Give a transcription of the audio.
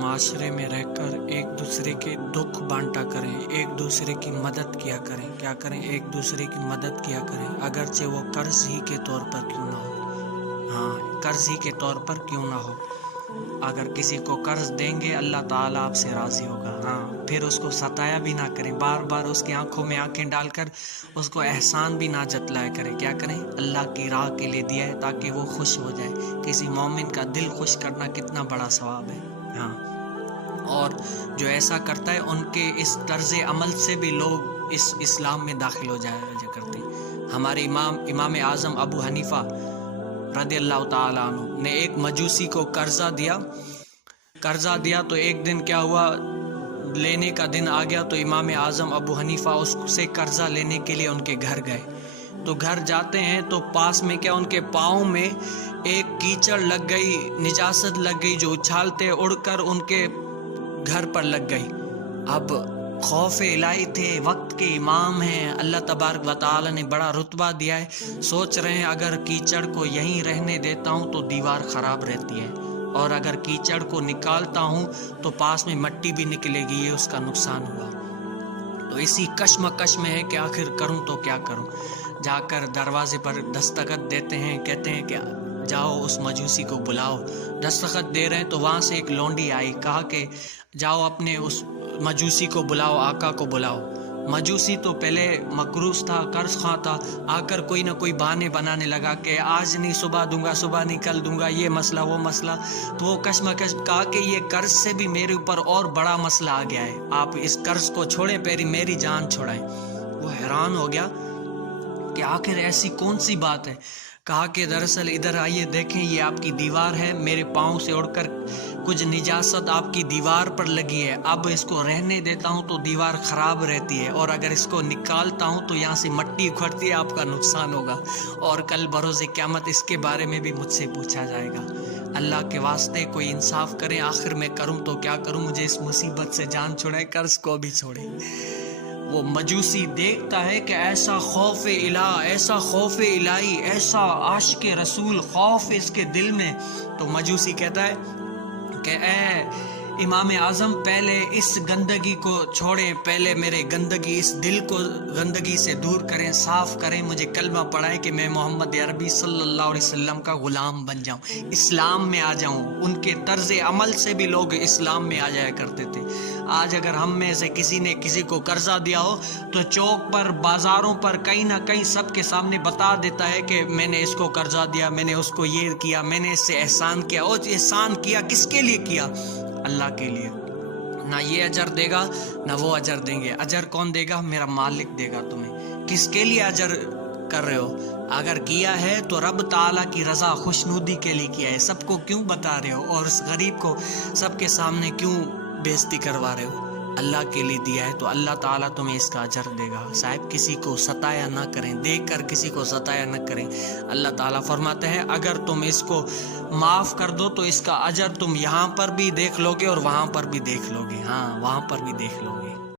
معاشرے میں رہ کر ایک دوسرے کے دکھ بانٹا کریں، ایک دوسرے کی مدد کیا کریں۔ کیا کریں؟ ایک دوسرے کی مدد کیا کریں، اگرچہ وہ قرض ہی کے طور پر کیوں نہ ہو۔ ہاں، قرض ہی کے طور پر کیوں نہ ہو۔ اگر کسی کو قرض دیں گے اللہ تعالیٰ آپ سے راضی ہوگا۔ ہاں، پھر اس کو ستایا بھی نہ کریں، بار بار اس کی آنکھوں میں آنکھیں ڈال کر اس کو احسان بھی نہ جتلایا کریں۔ کیا کریں؟ اللہ کی راہ کے لیے دیا ہے تاکہ وہ خوش ہو جائے۔ کسی مومن کا دل خوش کرنا کتنا بڑا ثواب ہے۔ ہاں، اور جو ایسا کرتا ہے ان کے اس طرز عمل سے بھی لوگ اس اسلام میں داخل ہو جایا کرتے ہیں۔ ہمارے امام اعظم ابو حنیفہ رضی اللہ تعالیٰ عنہ نے ایک مجوسی کو قرضہ دیا تو ایک دن کیا ہوا، لینے کا دن آ گیا تو امام اعظم ابو حنیفہ اس سے قرضہ لینے کے لیے ان کے گھر گئے۔ تو گھر جاتے ہیں تو پاس میں کیا ان کے پاؤں میں ایک کیچڑ لگ گئی، نجاست لگ گئی جو اچھالتے اڑ کر ان کے گھر پر لگ گئی۔ اب خوف الہی تھے، وقت کے امام ہیں، اللہ تبارک و تعالی نے بڑا رتبہ دیا ہے، سوچ رہے ہیں اگر کیچڑ کو یہیں رہنے دیتا ہوں تو دیوار خراب رہتی ہے، اور اگر کیچڑ کو نکالتا ہوں تو پاس میں مٹی بھی نکلے گی، یہ اس کا نقصان ہوا۔ تو اسی کشمکش میں ہے کہ آخر کروں تو کیا کروں۔ جا کر دروازے پر دستخط دیتے ہیں، کہتے ہیں کہ جاؤ اس مجوسی کو بلاؤ۔ دستخط دے رہے ہیں تو وہاں سے ایک لونڈی آئی، کہا کہ جاؤ اپنے اس مجوسی کو بلاؤ، آقا کو بلاؤ۔ مجوسی تو پہلے مقروض تھا، قرض خواہ تھا، آ کر کوئی نہ کوئی بہانے بنانے لگا کہ آج نہیں صبح دوں گا، صبح نہیں کل دوں گا، یہ مسئلہ وہ مسئلہ۔ تو وہ کشمکش کہا کہ یہ قرض سے بھی میرے اوپر اور بڑا مسئلہ آ گیا ہے، آپ اس قرض کو چھوڑیں، پہلے میری جان چھوڑائیں۔ وہ حیران ہو گیا کہ آخر ایسی کون سی بات ہے۔ کہا کہ دراصل ادھر آئیے دیکھیں، یہ آپ کی دیوار ہے، میرے پاؤں سے اڑ کر کچھ نجاست آپ کی دیوار پر لگی ہے، اب اس کو رہنے دیتا ہوں تو دیوار خراب رہتی ہے، اور اگر اس کو نکالتا ہوں تو یہاں سے مٹی اکھڑتی ہے، آپ کا نقصان ہوگا، اور کل بروز قیامت اس کے بارے میں بھی مجھ سے پوچھا جائے گا۔ اللہ کے واسطے کوئی انصاف کریں، آخر میں کروں تو کیا کروں، مجھے اس مصیبت سے جان چھوڑے، قرض کو بھی چھوڑے۔ وہ مجوسی دیکھتا ہے کہ ایسا خوف الہی، ایسا عاشق رسول خوف اس کے دل میں، تو مجوسی کہتا ہے کہ اے امام اعظم، پہلے اس گندگی کو چھوڑیں، پہلے میرے گندگی، اس دل کو گندگی سے دور کریں، صاف کریں، مجھے کلمہ پڑھائیں کہ میں محمد عربی صلی اللہ علیہ وسلم کا غلام بن جاؤں، اسلام میں آ جاؤں۔ ان کے طرز عمل سے بھی لوگ اسلام میں آ جایا کرتے تھے۔ آج اگر ہم میں سے کسی نے کسی کو قرضہ دیا ہو تو چوک پر، بازاروں پر، کہیں نہ کہیں سب کے سامنے بتا دیتا ہے کہ میں نے اس کو قرضہ دیا، میں نے اس کو یہ کیا، میں نے اس سے احسان کیا۔ اور احسان کیا کس کے لیے کیا؟ اللہ کے لیے۔ نہ یہ اجر دے گا نہ وہ اجر دیں گے، اجر کون دے گا؟ میرا مالک دے گا تمہیں۔ کس کے لیے اجر کر رہے ہو؟ اگر کیا ہے تو رب تعالیٰ کی رضا خوشنودی کے لیے کیا ہے، سب کو کیوں بتا رہے ہو، اور اس غریب کو سب کے سامنے کیوں بےزتی کروا رہے ہو؟ اللہ کے لیے دیا ہے تو اللہ تعالیٰ تمہیں اس کا اجر دے گا۔ صاحب کسی کو ستایا نہ کریں، دیکھ کر کسی کو ستایا نہ کریں۔ اللہ تعالیٰ فرماتے ہیں اگر تم اس کو معاف کر دو تو اس کا اجر تم یہاں پر بھی دیکھ لو گے اور وہاں پر بھی دیکھ لو گے۔ ہاں، وہاں پر بھی دیکھ لو گے۔